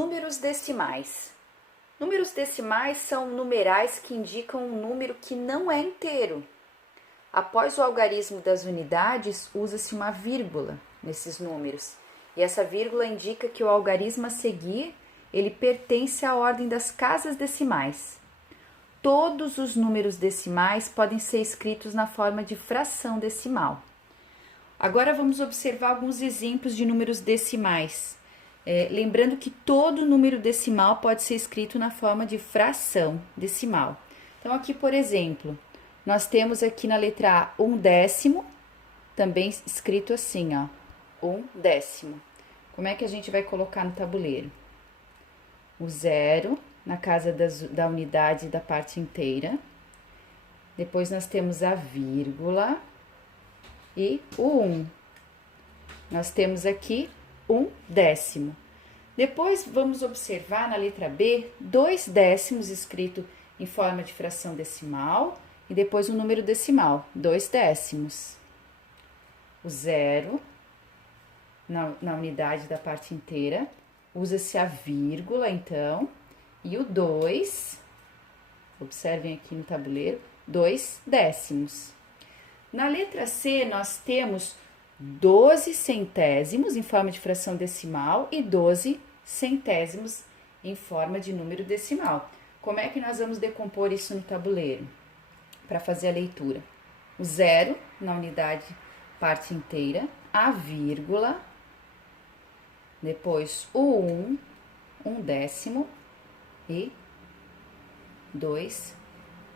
Números decimais. Números decimais são numerais que indicam um número que não é inteiro. Após o algarismo das unidades, usa-se uma vírgula nesses números. E essa vírgula indica que o algarismo a seguir, ele pertence à ordem das casas decimais. Todos os números decimais podem ser escritos na forma de fração decimal. Agora vamos observar alguns exemplos de números decimais. Lembrando que todo número decimal pode ser escrito na forma de fração decimal. Então, aqui, por exemplo, nós temos aqui na letra A 1/10, também escrito assim, ó, 1/10. Como é que a gente vai colocar no tabuleiro? O 0 na casa da unidade da parte inteira. Depois nós temos a vírgula e o 1. Nós temos aqui 1/10. Depois vamos observar na letra B 2/10 escrito em forma de fração decimal e depois o número decimal, 2/10. O 0 na unidade da parte inteira, usa-se a vírgula então, e o 2, observem aqui no tabuleiro, 2/10. Na letra C nós temos 12 centésimos em forma de fração decimal e 12 centésimos em forma de número decimal. Como é que nós vamos decompor isso no tabuleiro? Para fazer a leitura. O 0 na unidade parte inteira, a vírgula, depois o 1, 1/10 e 2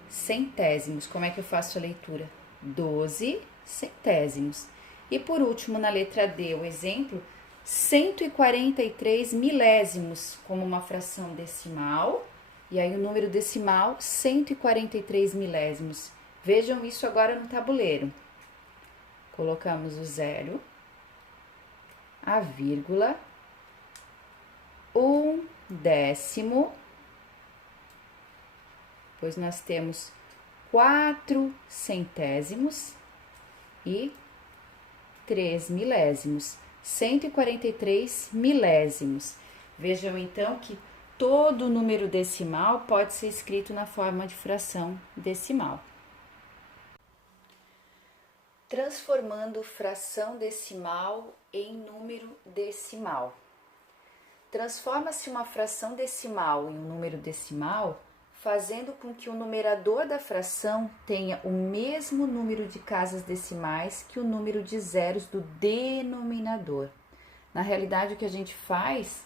centésimos. Como é que eu faço a leitura? 12 centésimos. E por último, na letra D, o exemplo, 143 milésimos como uma fração decimal. E aí o número decimal, 143 milésimos. Vejam isso agora no tabuleiro. Colocamos o 0, a vírgula, 1/10. Depois nós temos 4 centésimos e 3 milésimos, 143 milésimos. Vejam então que todo número decimal pode ser escrito na forma de fração decimal. Transformando fração decimal em número decimal. Transforma-se uma fração decimal em um número decimal, fazendo com que o numerador da fração tenha o mesmo número de casas decimais que o número de zeros do denominador. Na realidade, o que a gente faz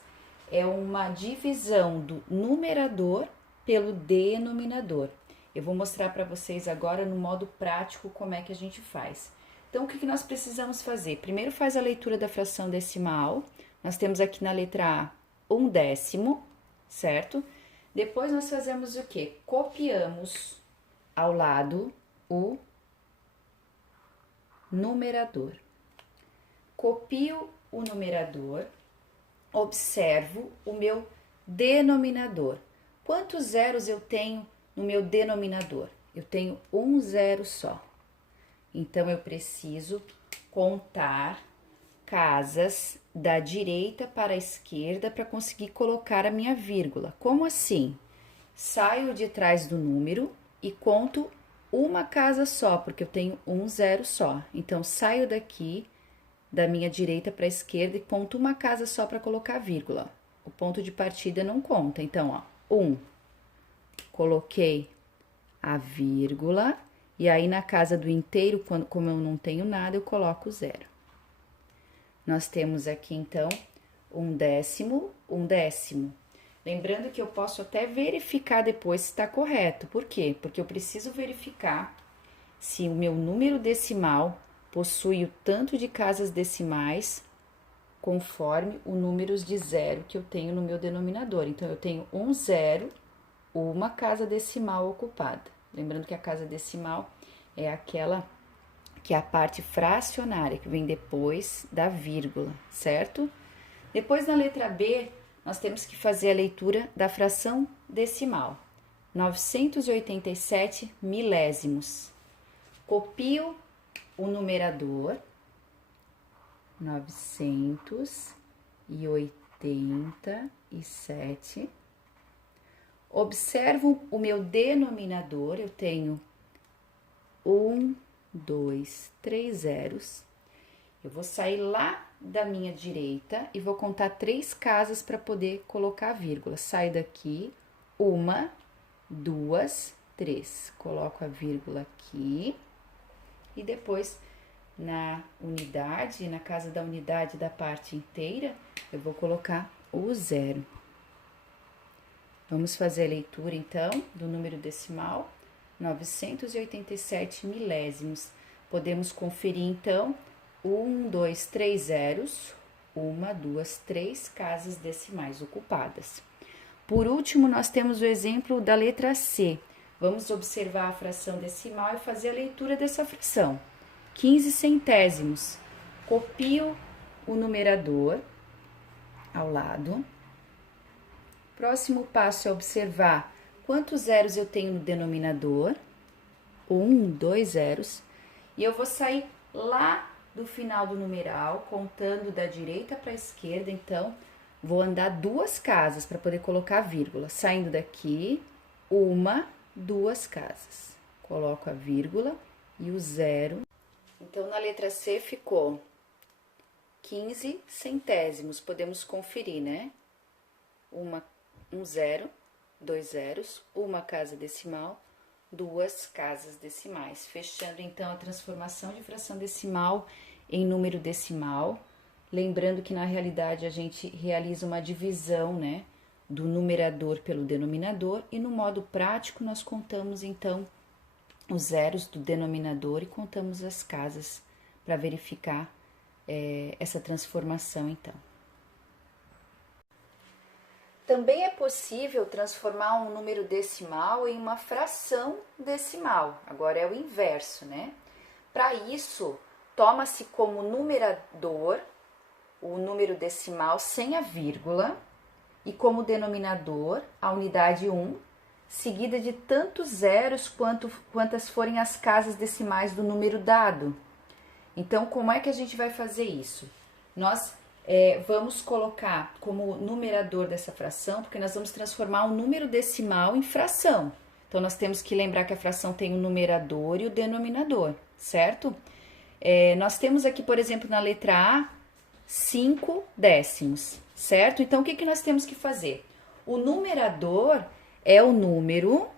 é uma divisão do numerador pelo denominador. Eu vou mostrar para vocês agora no modo prático como é que a gente faz. Então, o que nós precisamos fazer? Primeiro faz a leitura da fração decimal. Nós temos aqui na letra A 1/10, certo? Depois nós fazemos o quê? Copiamos ao lado o numerador. Copio o numerador, observo o meu denominador. Quantos zeros eu tenho no meu denominador? Eu tenho um zero só. Então, eu preciso contar casas da direita para a esquerda para conseguir colocar a minha vírgula. Como assim? Saio de trás do número e conto uma casa só, porque eu tenho um zero só. Então, saio daqui da minha direita para a esquerda e conto uma casa só para colocar a vírgula. O ponto de partida não conta. Então, ó, 1. Coloquei a vírgula e aí na casa do inteiro, como eu não tenho nada, eu coloco 0. Nós temos aqui, então, 1/10, 1/10. Lembrando que eu posso até verificar depois se está correto. Por quê? Porque eu preciso verificar se o meu número decimal possui o tanto de casas decimais conforme o número de zero que eu tenho no meu denominador. Então, eu tenho um 0, uma casa decimal ocupada. Lembrando que a casa decimal é aquela que é a parte fracionária, que vem depois da vírgula, certo? Depois, na letra B, nós temos que fazer a leitura da fração decimal. 987 milésimos. Copio o numerador, 987 87. Observo o meu denominador, eu tenho 1, 2, 3 zeros. Eu vou sair lá da minha direita e vou contar 3 casas para poder colocar a vírgula. Saio daqui, 1, 2, 3. Coloco a vírgula aqui e depois na unidade, na casa da unidade da parte inteira, eu vou colocar o 0. Vamos fazer a leitura, então, do número decimal, 987 milésimos. Podemos conferir, então, 1, 2, 3 zeros, 1, 2, 3 casas decimais ocupadas. Por último, nós temos o exemplo da letra C. Vamos observar a fração decimal e fazer a leitura dessa fração. 15 centésimos. Copio o numerador ao lado. Próximo passo é observar quantos zeros eu tenho no denominador. 1, 2 zeros. E eu vou sair lá do final do numeral, contando da direita para a esquerda. Então, vou andar 2 casas para poder colocar a vírgula. Saindo daqui, 1, 2 casas. Coloco a vírgula e o 0. Então, na letra C ficou 15 centésimos. Podemos conferir, né? Um zero, 2 zeros, uma casa decimal, 2 casas decimais. Fechando, então, a transformação de fração decimal em número decimal. Lembrando que, na realidade, a gente realiza uma divisão, né, do numerador pelo denominador. E, no modo prático, nós contamos, então, os zeros do denominador e contamos as casas para verificar essa transformação, então. Também é possível transformar um número decimal em uma fração decimal. Agora é o inverso, né? Para isso, toma-se como numerador o número decimal sem a vírgula e como denominador a unidade 1, seguida de tantos zeros quantas forem as casas decimais do número dado. Então, como é que a gente vai fazer isso? Nós vamos colocar como numerador dessa fração, porque nós vamos transformar um número decimal em fração. Então, nós temos que lembrar que a fração tem o numerador e o denominador, certo? Nós temos aqui, por exemplo, na letra A, 5 décimos, certo? Então, o que nós temos que fazer? O numerador é o número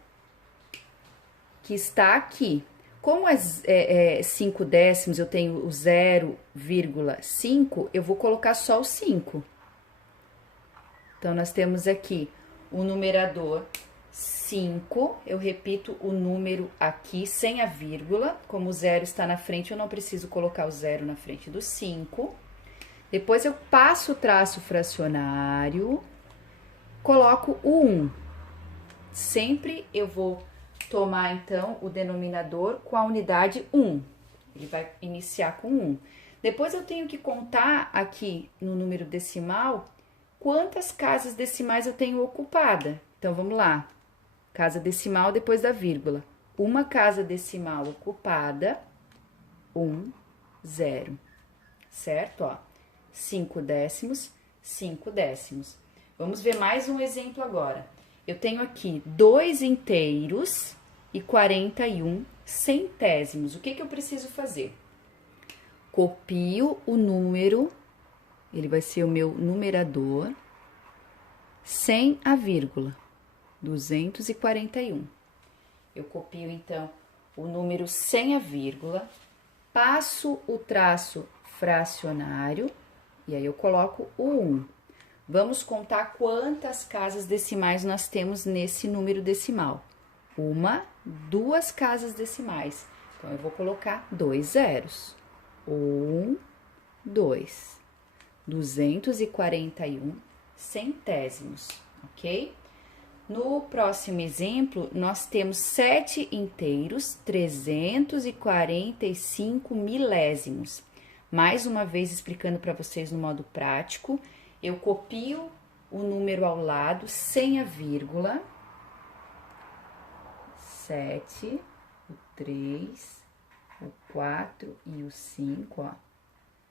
que está aqui. Como 5 décimos eu tenho o 0,5, eu vou colocar só o 5. Então, nós temos aqui o numerador 5, eu repito o número aqui sem a vírgula, como o 0 está na frente, eu não preciso colocar o 0 na frente do 5. Depois, eu passo o traço fracionário, coloco o 1. Sempre eu vou tomar, então, o denominador com a unidade 1. Ele vai iniciar com 1. Depois, eu tenho que contar aqui no número decimal quantas casas decimais eu tenho ocupada. Então, vamos lá. Casa decimal depois da vírgula. Uma casa decimal ocupada, 1, 0. Certo? Ó, 5 décimos, 5 décimos. Vamos ver mais um exemplo agora. Eu tenho aqui 2 inteiros e 41 centésimos. O que eu preciso fazer? Copio o número, ele vai ser o meu numerador, sem a vírgula, 241. Eu copio, então, o número sem a vírgula, passo o traço fracionário e aí eu coloco o 1. Vamos contar quantas casas decimais nós temos nesse número decimal. 1, 2 casas decimais. Então, eu vou colocar 2 zeros. 1, 2. 241 centésimos, ok? No próximo exemplo, nós temos 7 inteiros, 345 milésimos. Mais uma vez, explicando para vocês no modo prático, eu copio o número ao lado, sem a vírgula. 7, o 3, o 4 e o 5, ó.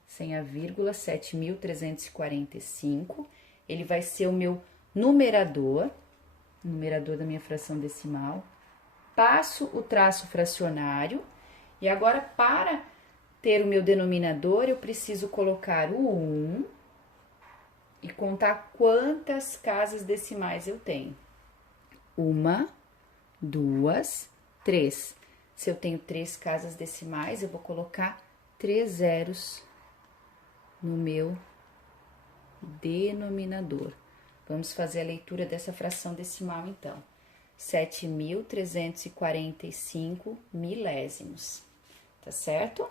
Sem a vírgula, 7.345. ele vai ser o meu numerador da minha fração decimal. Passo o traço fracionário e agora, para ter o meu denominador, eu preciso colocar o 1 e contar quantas casas decimais eu tenho. 1, 2, 3. Se eu tenho 3 casas decimais, eu vou colocar 3 zeros no meu denominador. Vamos fazer a leitura dessa fração decimal, então. 7.345 milésimos, tá certo?